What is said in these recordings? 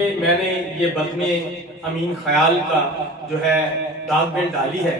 मैंने ये बज़्म अमीन ख्याल का जो है दाग बेल डाली है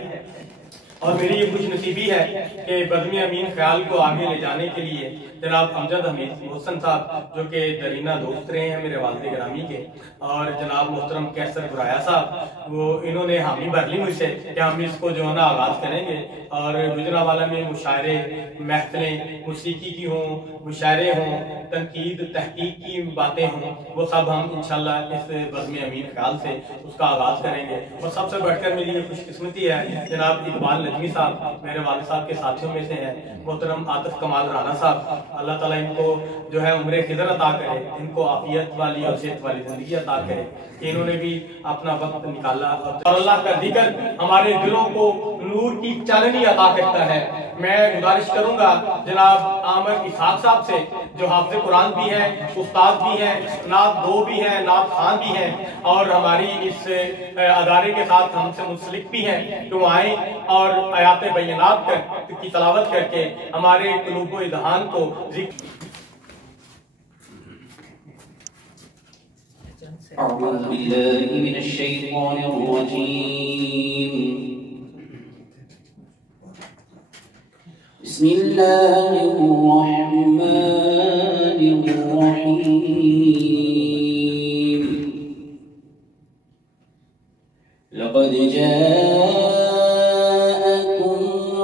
और मेरी ये खुशनसीबी है कि बज़्म अमीन ख्याल को आगे ले जाने के लिए जनाब अमजद हमीद मोहसन साहब जो कि दरीना दोस्त रहे हैं मेरे वालिद गिरामी के, और जनाब मोहतरम कैसर गुराया साहब, वो इन्होंने हामी भर ली मुझसे कि हम इसको जो है ना आगाज़ करेंगे। और गुजरांवाला में मुशायरे, महफिलें मौसीकी की हों, मुशायरे हों, तनकीद तहकीक की बातें हों, वो सब हम इंशाल्लाह इस बज़्म अमीन ख्याल से उसका आगाज़ करेंगे। और सबसे बढ़कर मेरी ये खुशकिस्मती है जनाब इकबाल नजमी साहब मेरे वालिद साहब के साथियों में से हैं, मोहतरम आतिफ कमाल राना साहब, अल्लाह ताला इनको जो है उम्र खिदर अता करे, इनको आफियत वाली और सेहत वाली जिंदगी अता करे कि इन्होंने भी अपना वक्त निकाला। और अल्लाह का जिक्र हमारे दिलों को नूर की चांदनी अता करता है। मैं गुजारिश करूंगा जनाब आमिर इसहाक साहब से, जो हाफिज़ कुरान भी हैं, उस्ताद भी हैं, नात दो भी हैं, नात खान भी हैं और हमारी इस अदारे के साथ हमसे मुंसलिक भी हैं, कि वो आए और आयात बय्यनात की तलावत करके हमारे कुलूब व इज़हान को अऊज़ु बिल्लाहि मिनश शैतानिर रजीम। बिस्मिल्लाहिर रहमानिर रहीम। लक़द जाअकुम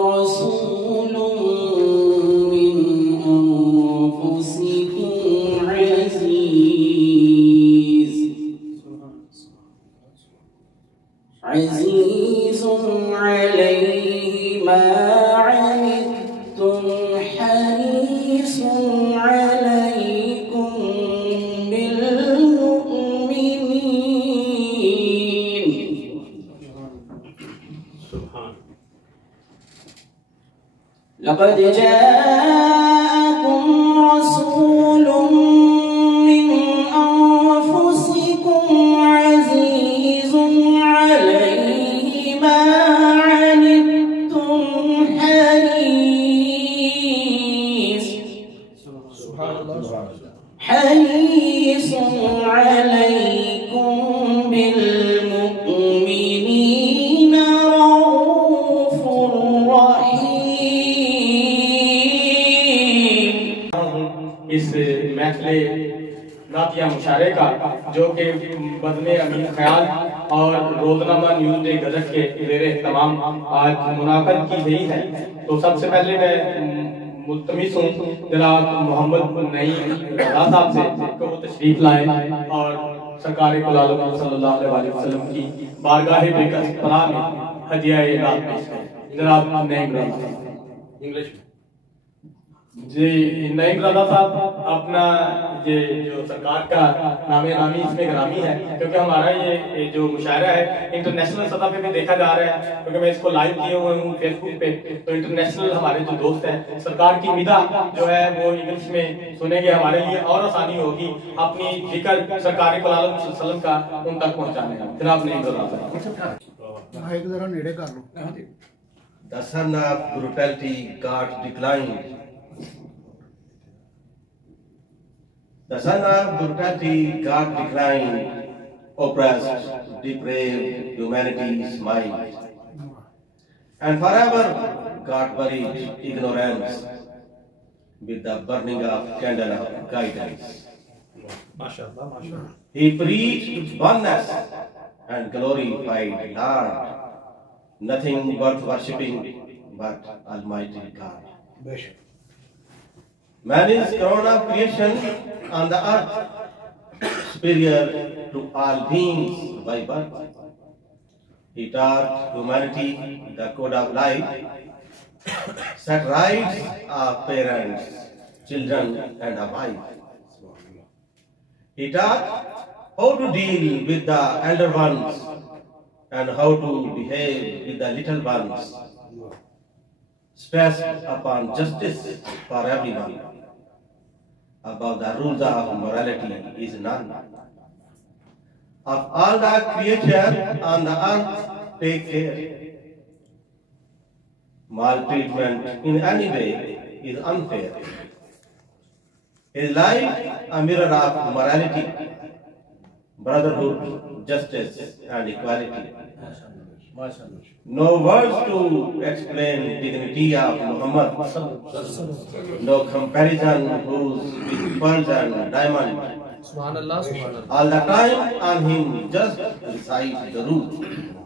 रसूलुम मिन अनफुसिकुम अज़ीज़ुन अलैहि मा अनित्तुम हरीसुन अलैकुम बिल मुमिनीन। लक़द जाअकुम रसूलुम मिन अनफुसिकुम अज़ीज़ुन अलैहि मा अनित्तुम हरीसुन अलैकुम बिल मुमिनीना रऊफ़ुर रहीम। इस महफिल नातिया मुशायरे का जो कि बज़्म अमीन ख्याल और रोजनामा न्यूज़ डे गज़ट के ज़ेर तमाम आज मुनाक़द की गई है। तो सबसे पहले मैं मुल्तमिस हूँ जनाब मोहम्मद नईम रज़ा साहब से कि वो तशरीफ लाए और सरकार कुल-आलम सल्लल्लाहु अलैहि वसल्लम की बारगाह बेकरार में हदिया इनात पेश करें। जनाब नईम रज़ा इंग्लिश में। जी नईम रज़ा साहब, अपना ये जो सरकार का नामे नामी इसमें ग्रामी है, क्योंकि हमारा ये जो मुशायरा है इंटरनेशनल सतह पे भी देखा जा रहा है, क्योंकि मैं इसको लाइव किए हुए हूँ फेसबुक पे। तो इंटरनेशनल हमारे जो दोस्त हैं, सरकार की निदा जो है वो इंग्लिश में सुनेंगे, हमारे लिए और आसानी होगी अपनी जिक्र सरकार कुल-आलम सल्लल्लाहु अलैहि वसल्लम का उन तक पहुँचाने का। जनाब नईम रज़ा साहब एक जरा नेड़े कर लो। The sun of brutality got declined. The sun of brutality got declined, oppressed, depraved humanity's mind, and forever got buried ignorance with the burning of candle of guidance. He preached oneness and glorified Lord, nothing worth worshipping but Almighty God. Man is crown of creation on the earth, superior to all beings by birth. He taught humanity the code of life, set rights of parents, children, and a wife. He taught how to deal with the elder ones and how to behave with the little ones. Stressed upon justice for everyone. Above the rules of morality is none. Of all the creatures on the earth, take care. Maltreatment in any way is unfair. Is life a mirror of morality? brotherhood, justice, and equality. No words to explain dignity of Muhammad. No comparison who's with pearls and diamonds. All the time on him just recite the root.